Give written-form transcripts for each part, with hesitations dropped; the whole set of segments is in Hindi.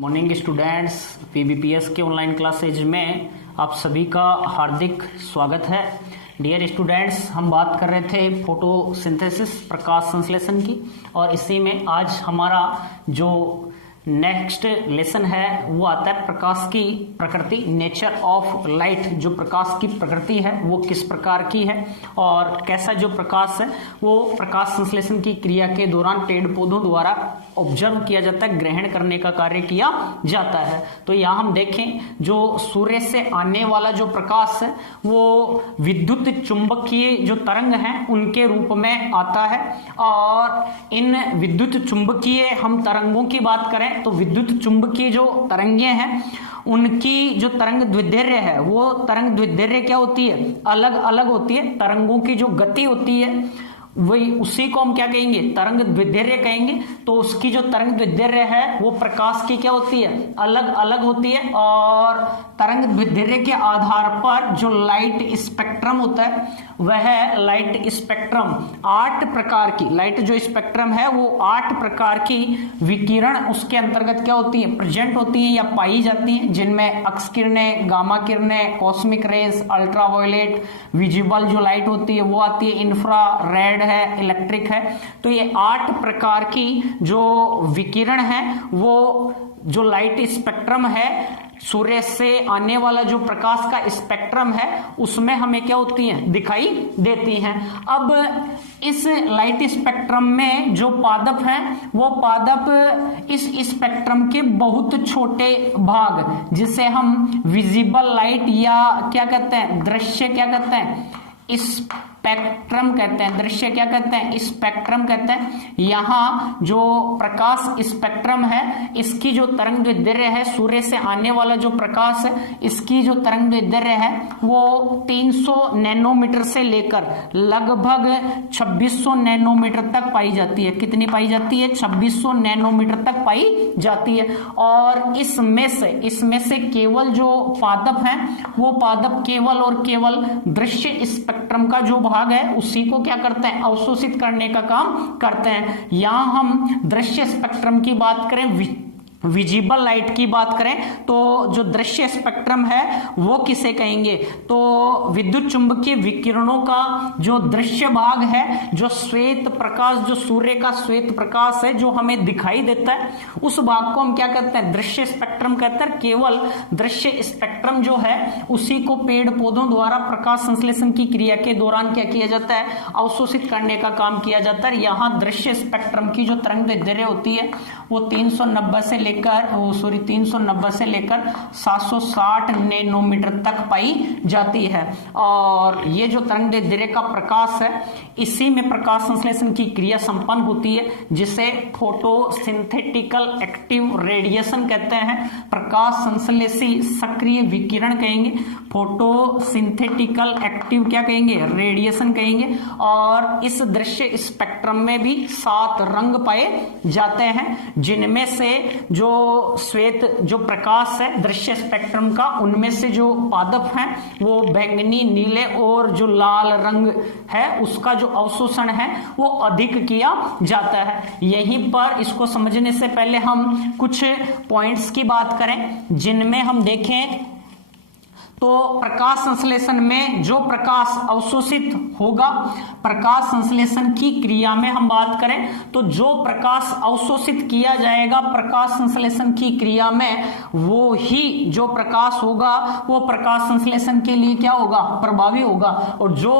मॉर्निंग स्टूडेंट्स, पीबीपीएस के ऑनलाइन क्लासेज में आप सभी का हार्दिक स्वागत है। डियर स्टूडेंट्स, हम बात कर रहे थे फोटोसिंथेसिस, प्रकाश संश्लेषण की, और इसी में आज हमारा जो नेक्स्ट लेसन है वो आता है प्रकाश की प्रकृति, नेचर ऑफ लाइट। जो प्रकाश की प्रकृति है वो किस प्रकार की है और कैसा जो प्रकाश है वो प्रकाश संश्लेषण की क्रिया के दौरान पेड़ पौधों द्वारा ऑब्जर्व किया जाता है, ग्रहण करने का कार्य किया जाता है। तो यहाँ हम देखें, जो सूर्य से आने वाला जो प्रकाश है वो विद्युत चुंबकीय जो तरंग हैं उनके रूप में आता है, और इन विद्युत चुंबकीय हम तरंगों की बात करें तो विद्युत चुंबकीय जो तरंगे हैं उनकी जो तरंग द्विध्रुव है वो तरंग द्विध्रुव क्या होती है, अलग अलग होती है। तरंगों की जो गति होती है वही उसी को हम क्या कहेंगे, तरंग द्विध्रुव कहेंगे। तो उसकी जो तरंग द्विध्रुव है वो प्रकाश की क्या होती है, अलग अलग होती है। और तरंग द्विध्रुव के आधार पर जो लाइट स्पेक्ट्रम होता है वह लाइट स्पेक्ट्रम 8 प्रकार की, लाइट जो स्पेक्ट्रम है वो 8 प्रकार की विकिरण उसके अंतर्गत क्या होती है, प्रेजेंट होती है या पाई जाती है, जिनमें एक्स किरणें, गामा किरणें, कॉस्मिक रेज, अल्ट्रावायलेट, विजिबल जो लाइट होती है वो आती है, इंफ्रा रेड है, इलेक्ट्रिक है। तो ये 8 प्रकार की जो विकिरण है वो जो लाइट स्पेक्ट्रम है, सूर्य से आने वाला जो प्रकाश का स्पेक्ट्रम है उसमें हमें क्या होती हैं, दिखाई देती हैं। अब इस लाइट स्पेक्ट्रम में जो पादप हैं वो पादप इस स्पेक्ट्रम के बहुत छोटे भाग, जिसे हम विजिबल लाइट या क्या कहते हैं, दृश्य क्या कहते हैं, स्पेक्ट्रम कहते हैं, दृश्य क्या कहते हैं, स्पेक्ट्रम कहते हैं। यहाँ जो प्रकाश स्पेक्ट्रम है इसकी जो तरंग दैर्ध्य है, सूर्य से आने वाला जो प्रकाश है इसकी जो तरंग दैर्ध्य है वो 300 नैनोमीटर से लेकर लगभग 2600 नैनोमीटर तक पाई जाती है। कितनी पाई जाती है, 2600 नैनोमीटर तक पाई जाती है। और इसमें से केवल जो पादप हैं वो पादप केवल और केवल दृश्य स्पेक्ट्रम का जो भाग है उसी को क्या करते हैं, अवशोषित करने का काम करते हैं। यहां हम दृश्य स्पेक्ट्रम की बात करें, विजिबल लाइट की बात करें तो जो दृश्य स्पेक्ट्रम है वो किसे कहेंगे, तो विद्युत चुंबकीय विकिरणों का जो दृश्य भाग है, जो श्वेत प्रकाश, जो सूर्य का श्वेत प्रकाश है जो हमें दिखाई देता है, उस भाग को हम क्या कहते हैं, दृश्य स्पेक्ट्रम कहते हैं। केवल दृश्य स्पेक्ट्रम जो है उसी को पेड़ पौधों द्वारा प्रकाश संश्लेषण की क्रिया के दौरान क्या किया जाता है, अवशोषित करने का काम किया जाता है। यहाँ दृश्य स्पेक्ट्रम की जो तरंग दैर्ध्य होती है वो 390 से लेकर 760 नैनोमीटर तक पाई जाती है। और ये जो तरंग दैर्ध्य का प्रकाश है इसी में प्रकाश संश्लेषण की क्रिया संपन्न होती है, जिसे फोटोसिंथेटिकल एक्टिव रेडिएशन कहते हैं। प्रकाश संश्लेषी सक्रिय विकिरण कहेंगे, फोटोसिंथेटिकल एक्टिव क्या कहेंगे, रेडिएशन कहेंगे। और इस दृश्य स्पेक्ट्रम में भी 7 रंग पाए जाते हैं, जिनमें से जो श्वेत जो प्रकाश है दृश्य स्पेक्ट्रम का, उनमें से जो पादप हैं वो बैंगनी, नीले और जो लाल रंग है उसका जो अवशोषण है वो अधिक किया जाता है। यहीं पर इसको समझने से पहले हम कुछ पॉइंट्स की बात करें, जिनमें हम देखें तो प्रकाश संश्लेषण में जो प्रकाश अवशोषित होगा, प्रकाश संश्लेषण की क्रिया में हम बात करें तो जो प्रकाश अवशोषित किया जाएगा प्रकाश संश्लेषण की क्रिया में, वो ही जो प्रकाश होगा वो प्रकाश संश्लेषण के लिए क्या होगा, प्रभावी होगा। और जो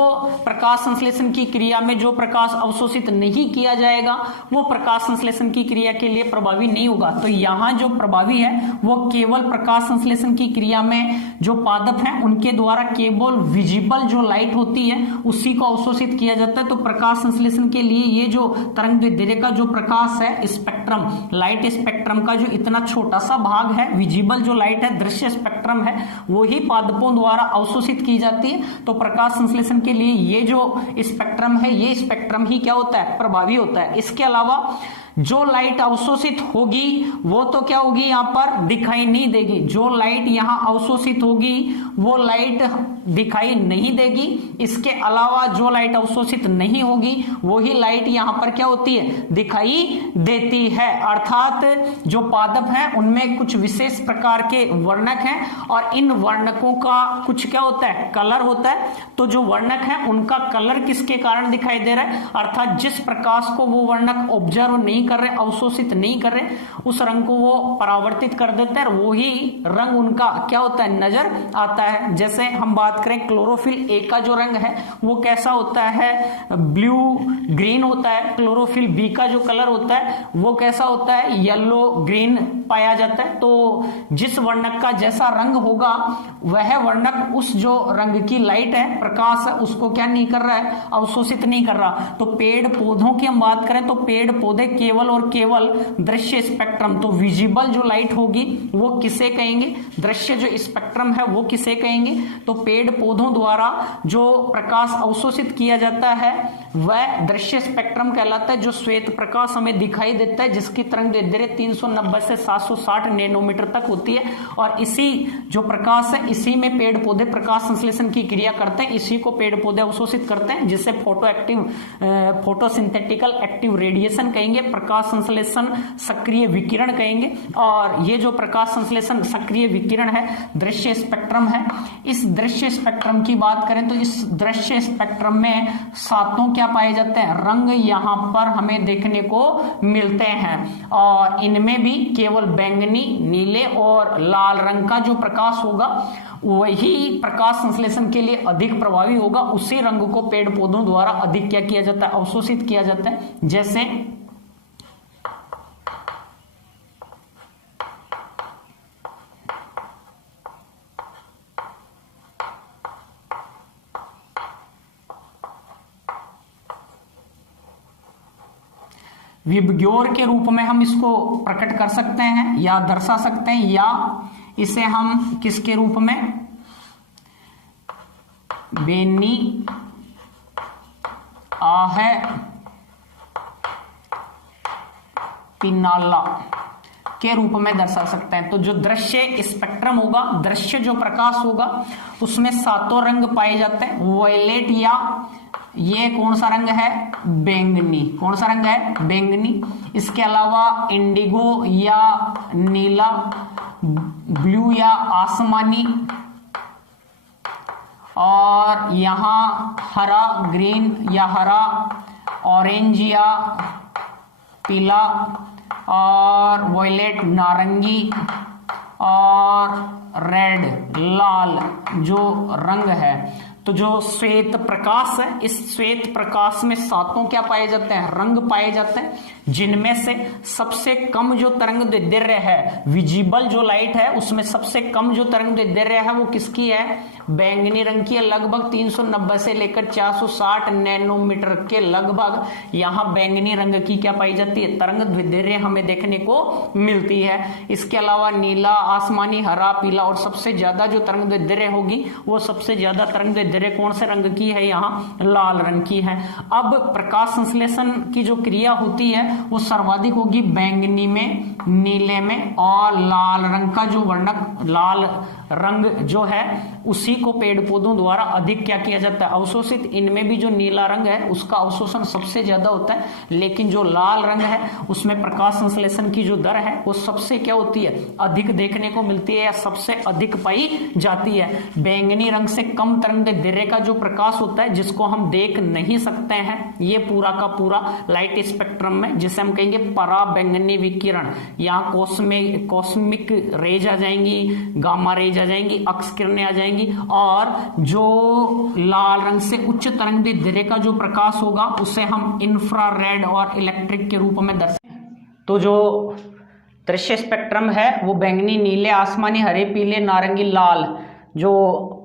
प्रकाश संश्लेषण की क्रिया में जो प्रकाश अवशोषित नहीं किया जाएगा वो प्रकाश संश्लेषण की क्रिया के लिए प्रभावी नहीं होगा। तो यहाँ जो प्रभावी है वो केवल प्रकाश संश्लेषण की क्रिया में जो पादप हैं उनके द्वारा केवल विजिबल जो लाइट होती है उसी को अवशोषित किया जाता है। तो प्रकाश संश्लेषण के लिए ये जो तरंग दैर्ध्य का जो प्रकाश है, स्पेक्ट्रम, लाइट स्पेक्ट्रम का जो इतना छोटा सा भाग है, विजिबल जो लाइट है, दृश्य स्पेक्ट्रम है, वो ही पादपों द्वारा अवशोषित की जाती है। तो प्रकाश संश्लेषण के लिए ये जो स्पेक्ट्रम है, ये स्पेक्ट्रम ही क्या होता है, प्रभावी होता है। इसके अलावा जो लाइट अवशोषित होगी वो तो क्या होगी, यहां पर दिखाई नहीं देगी। जो लाइट यहां अवशोषित होगी वो लाइट दिखाई नहीं देगी। इसके अलावा जो लाइट अवशोषित नहीं होगी वही लाइट यहां पर क्या होती है, दिखाई देती है। अर्थात जो पादप हैं उनमें कुछ विशेष प्रकार के वर्णक हैं और इन वर्णकों का कुछ क्या होता है, कलर होता है। तो जो वर्णक है उनका कलर किसके कारण दिखाई दे रहा है, अर्थात जिस प्रकाश को वो वर्णक ऑब्जर्व नहीं कर रहे, अवशोषित नहीं कर रहे, उस रंग को वो परावर्तित कर देते हैं और वही रंग उनका क्या होता है, नजर आता है। जैसे हम बात करें क्लोरोफिल ए का जो रंग है वो कैसा होता है, ब्लू ग्रीन होता है। क्लोरोफिल बी का जो कलर होता है वो कैसा होता है, येलो ग्रीन पाया जाता है। तो जिस वर्णक का जैसा रंग होगा वह वर्णक उस जो रंग की लाइट है, प्रकाश है, उसको क्या नहीं कर रहा है, अवशोषित नहीं कर रहा। तो पेड़ पौधों की हम बात करें तो पेड़ पौधे केवल और केवल दृश्य स्पेक्ट्रम, तो विजिबल जो लाइट होगी वो किसे कहेंगे, दृश्य जो स्पेक्ट्रम है वो किसे कहेंगे। तो पेड़ पौधों द्वारा जो प्रकाश अवशोषित किया जाता है वह दृश्य स्पेक्ट्रम कहलाता है, जो श्वेत प्रकाश हमें दिखाई देता है, जिसकी तरंगदैर्ध्य 390 से 760 नैनोमीटर तक होती है। और इसी जो प्रकाश है इसी में पेड़ पौधे प्रकाश संश्लेषण की क्रिया करते हैं, इसी को पेड़ पौधे अवशोषित करते हैं, जिसे फोटोसिंथेटिकल एक्टिव रेडिएशन कहेंगे, प्रकाश संश्लेषण सक्रिय विकिरण कहेंगे। और ये जो प्रकाश संश्लेषण सक्रिय विकिरण है दृश्य स्पेक्ट्रम है। इस दृश्य स्पेक्ट्रम की बात करें तो इस दृश्य स्पेक्ट्रम में सातों क्या पाए जाते हैं, रंग यहां पर हमें देखने को मिलते हैं। और इनमें भी केवल बैंगनी, नीले और लाल रंग का जो प्रकाश होगा वही प्रकाश संश्लेषण के लिए अधिक प्रभावी होगा। उसी रंग को पेड़ पौधों द्वारा अधिक क्या किया जाता है, अवशोषित किया जाता है। जैसे विबग्योर के रूप में हम इसको प्रकट कर सकते हैं या दर्शा सकते हैं, या इसे हम किसके रूप में, बेनी आहे पिनाला के रूप में दर्शा सकते हैं। तो जो दृश्य स्पेक्ट्रम होगा, दृश्य जो प्रकाश होगा उसमें सातों रंग पाए जाते हैं। वायलेट या ये कौन सा रंग है, बैंगनी, कौन सा रंग है, बैंगनी। इसके अलावा इंडिगो या नीला, ब्लू या आसमानी, और यहां हरा ग्रीन या हरा, ऑरेंज या पीला, और वायलेट नारंगी, और रेड लाल जो रंग है। तो जो श्वेत प्रकाश है, इस श्वेत प्रकाश में सातों क्या पाए जाते हैं, रंग पाए जाते हैं, जिनमें से सबसे कम जो तरंगदैर्ध्य है, विजिबल जो लाइट है उसमें सबसे कम जो तरंगदैर्ध्य है वो किसकी है, बैंगनी रंग की है। लगभग 390 से लेकर 460 नैनोमीटर के लगभग यहां बैंगनी रंग की क्या पाई जाती है, तरंगदैर्ध्य हमें देखने को मिलती है। इसके अलावा नीला, आसमानी, हरा, पीला, और सबसे ज्यादा जो तरंगदैर्ध्य होगी वो सबसे ज्यादा तरंगदैर्ध्य कौन से रंग की है, यहाँ लाल रंग की है। अब प्रकाश संश्लेषण की जो क्रिया होती है वो सर्वाधिक होगी बैंगनी में, नीले में, और लाल रंग का जो वर्णक, लाल रंग जो है उसी को पेड़ पौधों द्वारा अधिक क्या किया जाता है, अवशोषित। इनमें भी जो नीला रंग है उसका अवशोषण सबसे ज्यादा होता है, लेकिन जो लाल रंग है उसमें प्रकाश संश्लेषण की जो दर है वो सबसे क्या होती है, अधिक देखने को मिलती है या सबसे अधिक पाई जाती है। बैंगनी रंग से कम तरंगदैर्ध्य का जो प्रकाश होता है जिसको हम देख नहीं सकते हैं, ये पूरा का पूरा लाइट स्पेक्ट्रम में, जिसे हम कहेंगे पराबैंगनी विकिरण। यहाँ कॉस्मिक रेज आ जाएंगी, गामा रेज आ जाएंगी, अक्स किरणें आ जाएंगी, और जो लाल रंग से उच्च तरंगदैर्ध्य का जो प्रकाश होगा उसे हम इंफ्रारेड और इलेक्ट्रिक के रूप में दर्शाएंगे। तो जो दृश्य स्पेक्ट्रम है वो बैंगनी, नीले, आसमानी, हरे, पीले, नारंगी, लाल जो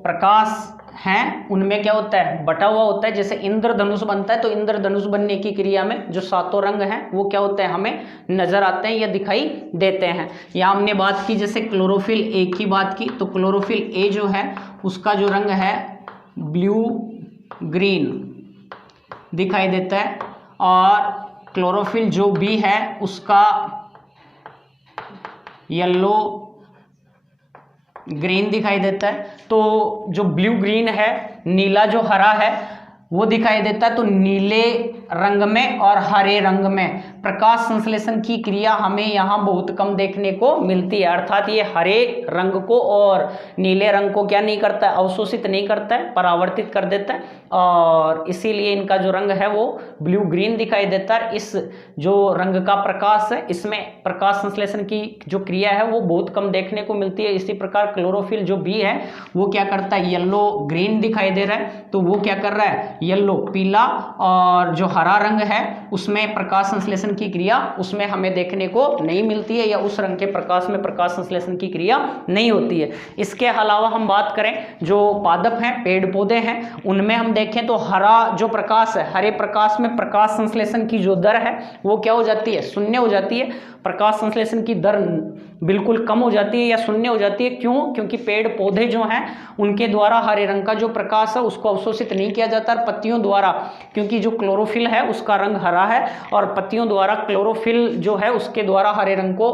प्रकाश हैं उनमें क्या होता है, बटा हुआ होता है। जैसे इंद्रधनुष बनता है तो इंद्रधनुष बनने की क्रिया में जो सातों रंग हैं वो क्या होते हैं, हमें नजर आते हैं या दिखाई देते हैं। यहाँ हमने बात की जैसे क्लोरोफिल ए की बात की, तो क्लोरोफिल ए जो है उसका जो रंग है ब्लू ग्रीन दिखाई देता है, और क्लोरोफिल जो बी है उसका येलो ग्रीन दिखाई देता है, तो जो ब्लू ग्रीन है, नीला जो हरा है वो दिखाई देता है। तो नीले रंग में और हरे रंग में प्रकाश संश्लेषण की क्रिया हमें यहाँ बहुत कम देखने को मिलती है, अर्थात ये हरे रंग को और नीले रंग को क्या नहीं करता है, अवशोषित नहीं करता है, परावर्तित कर देता है, और इसीलिए इनका जो रंग है वो ब्लू ग्रीन दिखाई देता है। इस जो रंग का प्रकाश है, इसमें प्रकाश संश्लेषण की जो क्रिया है वो बहुत कम देखने को मिलती है। इसी प्रकार क्लोरोफिल जो बी है वो क्या करता है, येलो ग्रीन दिखाई दे रहा है, तो वो क्या कर रहा है, येलो पीला, और जो हरा रंग है उसमें प्रकाश संश्लेषण की क्रिया उसमें हमें देखने को नहीं मिलती है, या उस रंग के प्रकाश में प्रकाश संश्लेषण की क्रिया नहीं होती है। इसके अलावा हम बात करें जो पादप हैं, पेड़ पौधे हैं, उनमें हम देखें तो हरा जो प्रकाश है, हरे प्रकाश में प्रकाश संश्लेषण की जो दर है वो क्या हो जाती है, शून्य हो जाती है। प्रकाश संश्लेषण की दर बिल्कुल कम हो जाती है या शून्य हो जाती है। क्यों? क्योंकि पेड़ पौधे जो हैं उनके द्वारा हरे रंग का जो प्रकाश है उसको अवशोषित नहीं किया जाता, और पत्तियों द्वारा, क्योंकि जो क्लोरोफिल है उसका रंग हरा है और पत्तियों द्वारा क्लोरोफिल जो है उसके द्वारा हरे रंग को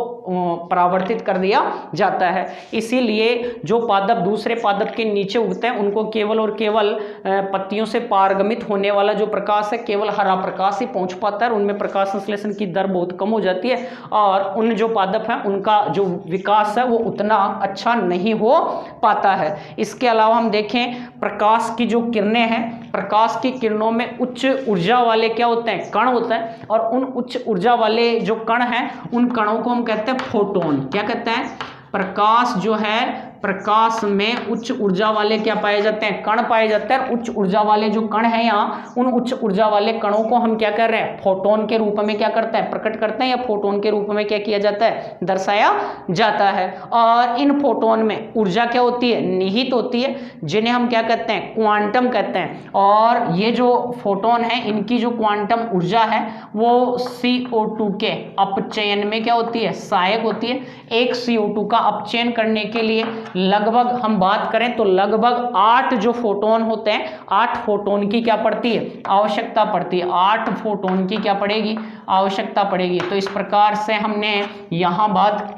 परावर्तित कर दिया जाता है। इसीलिए जो पादप दूसरे पादप के नीचे उगते हैं उनको केवल और केवल पत्तियों से पारगमित होने वाला जो प्रकाश है केवल हरा प्रकाश ही पहुंच पाता है, उनमें प्रकाश संश्लेषण की दर बहुत कम हो जाती है, और उन जो पादप हैं उनका जो विकास है वो उतना अच्छा नहीं हो पाता है। इसके अलावा हम देखें प्रकाश की जो किरणें हैं, प्रकाश की किरणों में उच्च ऊर्जा वाले क्या होते हैं, कण होते हैं, और उन उच्च ऊर्जा वाले जो कण हैं उन कणों को हम कहते हैं फोटोन। क्या कहते हैं? प्रकाश जो है, प्रकाश में उच्च ऊर्जा वाले क्या पाए जाते हैं, कण पाए जाते हैं। उच्च ऊर्जा वाले जो कण हैं यहाँ, उन उच्च ऊर्जा वाले कणों को हम क्या कर रहे हैं, फोटोन के रूप में क्या करते हैं, प्रकट करते हैं, या फोटोन के रूप में क्या किया जाता है, दर्शाया जाता है। और इन फोटोन में ऊर्जा क्या होती है, निहित होती है, जिन्हें हम क्या कहते हैं, क्वांटम कहते हैं। और ये जो फोटोन है इनकी जो क्वांटम ऊर्जा है वो CO2 के अपचयन में क्या होती है, सहायक होती है। एक CO2 का अपचयन करने के लिए लगभग हम बात करें तो लगभग 8 जो फोटोन होते हैं, 8 फोटोन की क्या पड़ती है, आवश्यकता पड़ती है। 8 फोटोन की क्या पड़ेगी, आवश्यकता पड़ेगी। तो इस प्रकार से हमने यहाँ बात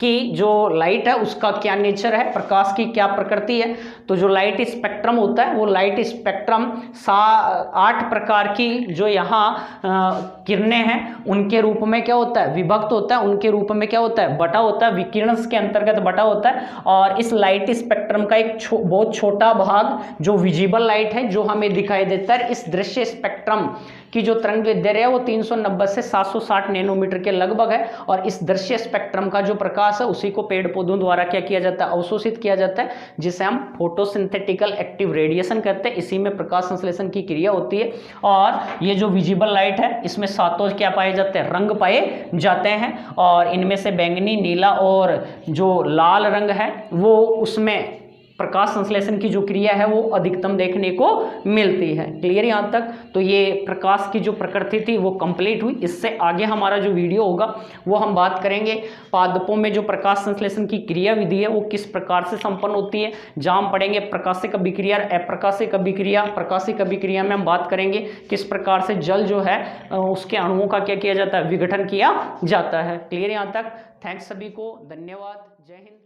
कि जो लाइट है उसका क्या नेचर है, प्रकाश की क्या प्रकृति है। तो जो लाइट स्पेक्ट्रम होता है वो लाइट स्पेक्ट्रम 8 प्रकार की जो यहाँ किरणें हैं उनके रूप में क्या होता है, विभक्त होता है, उनके रूप में क्या होता है, बटा होता है, विकिरण के अंतर्गत बटा होता है। और इस लाइट स्पेक्ट्रम का एक बहुत छोटा भाग जो विजिबल लाइट है जो हमें दिखाई देता है, इस दृश्य स्पेक्ट्रम की जो तरंग दैर्ध्य है वो 390 से 760 नैनोमीटर के लगभग है। और इस दृश्य स्पेक्ट्रम का जो प्रकाश है उसी को पेड़ पौधों द्वारा क्या किया जाता है, अवशोषित किया जाता है, जिसे हम फोटोसिंथेटिकल एक्टिव रेडिएशन कहते हैं। इसी में प्रकाश संश्लेषण की क्रिया होती है। और ये जो विजिबल लाइट है इसमें सातों क्या पाए जाते हैं, रंग पाए जाते हैं, और इनमें से बैंगनी, नीला और जो लाल रंग है वो उसमें प्रकाश संश्लेषण की जो क्रिया है वो अधिकतम देखने को मिलती है। क्लियर यहाँ तक? तो ये प्रकाश की जो प्रकृति थी वो कंप्लीट हुई। इससे आगे हमारा जो वीडियो होगा वो हम बात करेंगे पादपों में जो प्रकाश संश्लेषण की क्रिया विधि है वो किस प्रकार से संपन्न होती है। जहाँ हम पढ़ेंगे प्रकाशिक अभिक्रिया, अप्रकाशिक अभिक्रिया। प्रकाशिक अभिक्रिया में हम बात करेंगे किस प्रकार से जल जो है उसके अणुओं का क्या किया जाता है, विघटन किया जाता है। क्लियर यहाँ तक? थैंक्स सभी को, धन्यवाद, जय हिंद।